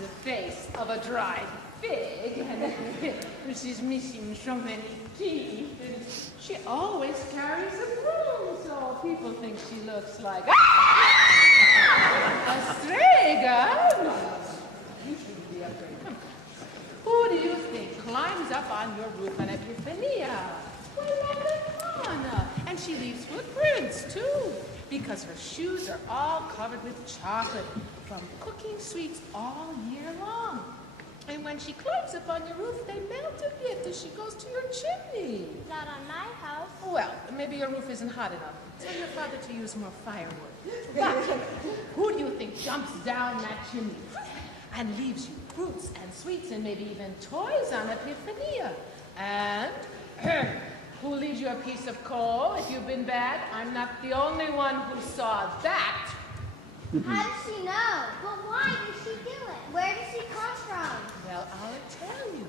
the face of a dried fig, and she's missing so many teeth, and she always carries a broom, so people think she looks like a stray girl. No, you shouldn't be afraid. Come on. Who do you think climbs up on your roof on Epiphania? Well, LaBefana. And she leaves footprints, too, because her shoes are all covered with chocolate from cooking sweets all year long. And when she climbs up on your roof, they melt a bit as she goes to your chimney. Not on my house. Well, maybe your roof isn't hot enough. Tell your father to use more firewood. But who do you think jumps down that chimney and leaves you fruits and sweets and maybe even toys on Epiphania? And who leaves you a piece of coal if you've been bad? I'm not the only one who saw that. How does she know? But why does she do it? Where does she come from? Well, I'll tell you.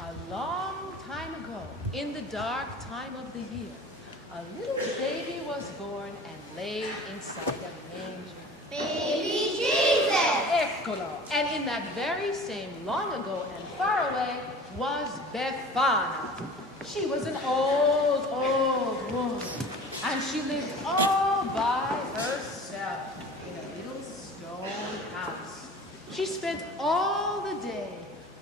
A long time ago, in the dark time of the year, a little baby was born and laid inside a manger. Baby Jesus! Eccolo. And in that very same long ago and far away was Befana. She was an old, old woman, and she lived all by herself in a little stone house. She spent all the day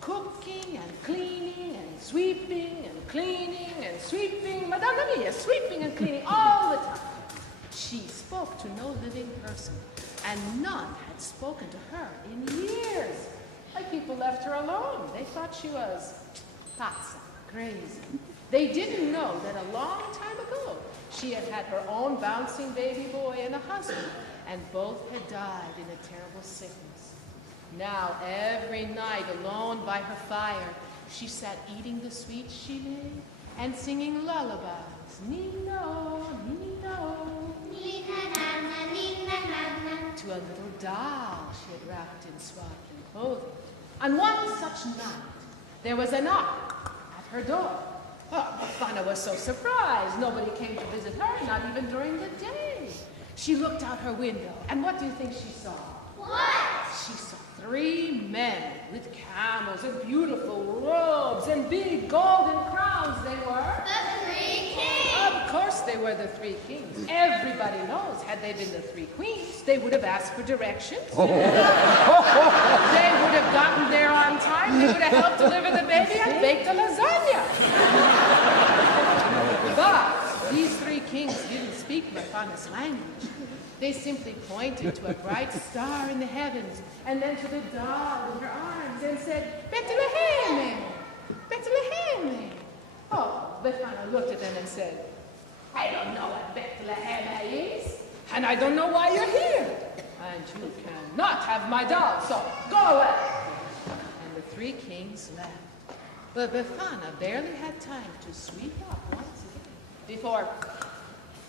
cooking and cleaning and sweeping and cleaning and sweeping, Madame Mia, sweeping and cleaning all the time. She spoke to no living person, and none had spoken to her in years. Like people left her alone. They thought she was pazza, crazy. They didn't know that a long time ago she had had her own bouncing baby boy and a husband, and both had died in a terrible sickness. Now, every night, alone by her fire, she sat eating the sweets she made and singing lullabies. Nino, Nino, Nina-na-na, Nina-na-na. to a little doll she had wrapped in swaddling clothing. On one such night, there was a knock at her door. Oh, Befana was so surprised. Nobody came to visit her, not even during the day. She looked out her window, and what do you think she saw? What? She saw 3 men with camels and beautiful robes and big golden crowns they were. The 3 kings! Of course they were the 3 kings. Everybody knows, had they been the 3 queens, they would have asked for directions. They would have gotten there on time. They would have helped deliver the baby and baked a lasagna. But these 3 kings didn't speak Befana's language. They simply pointed to a bright star in the heavens and then to the doll in her arms and said, Bethlehem! Bethlehem! Oh, Befana looked at them and said, I don't know what Bethlehem is, and I don't know why you're here. And you cannot have my doll, so go away. And the 3 kings left. But Befana barely had time to sweep up once again before,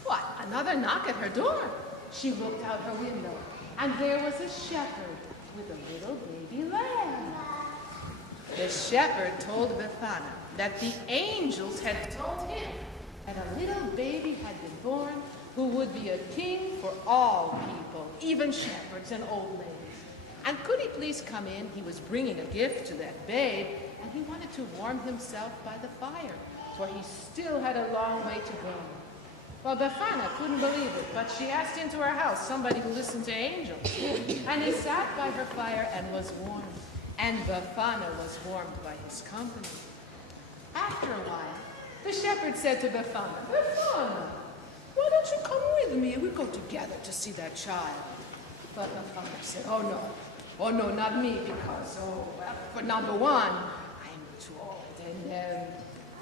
what, another knock at her door. She looked out her window, and there was a shepherd with a little baby lamb. The shepherd told Befana that the angels had told him that a little baby had been born who would be a king for all people, even shepherds and old ladies. And could he please come in? He was bringing a gift to that babe, and he wanted to warm himself by the fire, for he still had a long way to go. Well, Befana couldn't believe it, but she asked into her house somebody who listened to angels. And he sat by her fire and was warmed. And Befana was warmed by his company. After a while, the shepherd said to Befana, Befana, why don't you come with me? We go together to see that child. But Befana said, oh no, not me, because, well, for number 1, I'm too old, and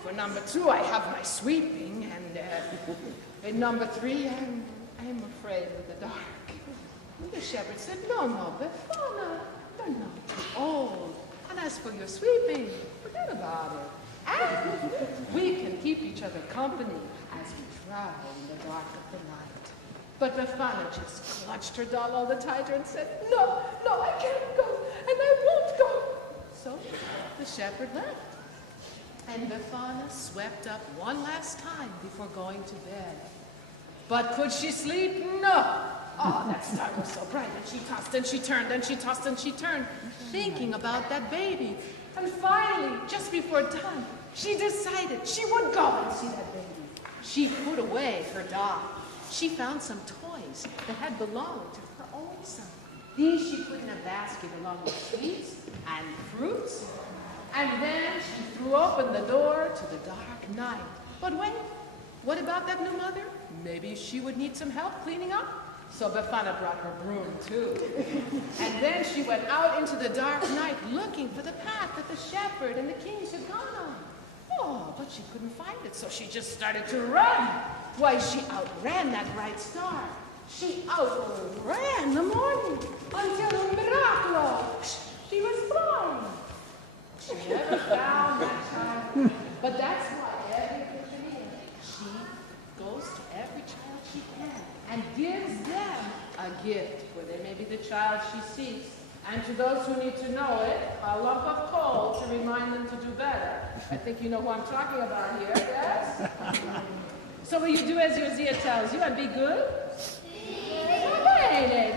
for number 2, I have my sweeping, and number 3, I'm afraid of the dark. And the shepherd said, no, Befana, you're not too old. And as for your sweeping, forget about it. And we can keep each other company as we travel in the dark of the night. But Befana just clutched her doll all the tighter and said, no, I can't go, and I won't go. So the shepherd left. And Befana swept up one last time before going to bed. But could she sleep? No. Oh, that star was so bright, and she tossed and she turned, and she tossed and she turned, thinking about that baby. And finally, just before dawn, she decided she would go and see that baby. She put away her doll. She found some toys that had belonged to her own son. These she put in a basket along with sweets and fruits. And then she threw open the door to the dark night. But wait, what about that new mother? Maybe she would need some help cleaning up? So Befana brought her broom too. And then she went out into the dark night looking for the path that the shepherd and the kings had gone on. Oh, but she couldn't find it, so she just started to run. Why, she outran that bright star. She outran the morning until, miracolo, she was flying. She never found that child. But that's why every Epiphany, she goes to every child she can and gives them a gift, for they may be the child she seeks. And to those who need to know it, a lump of coal to remind them to do better. I think you know who I'm talking about here, yes? So will you do as your Zia tells you and be good? Bene,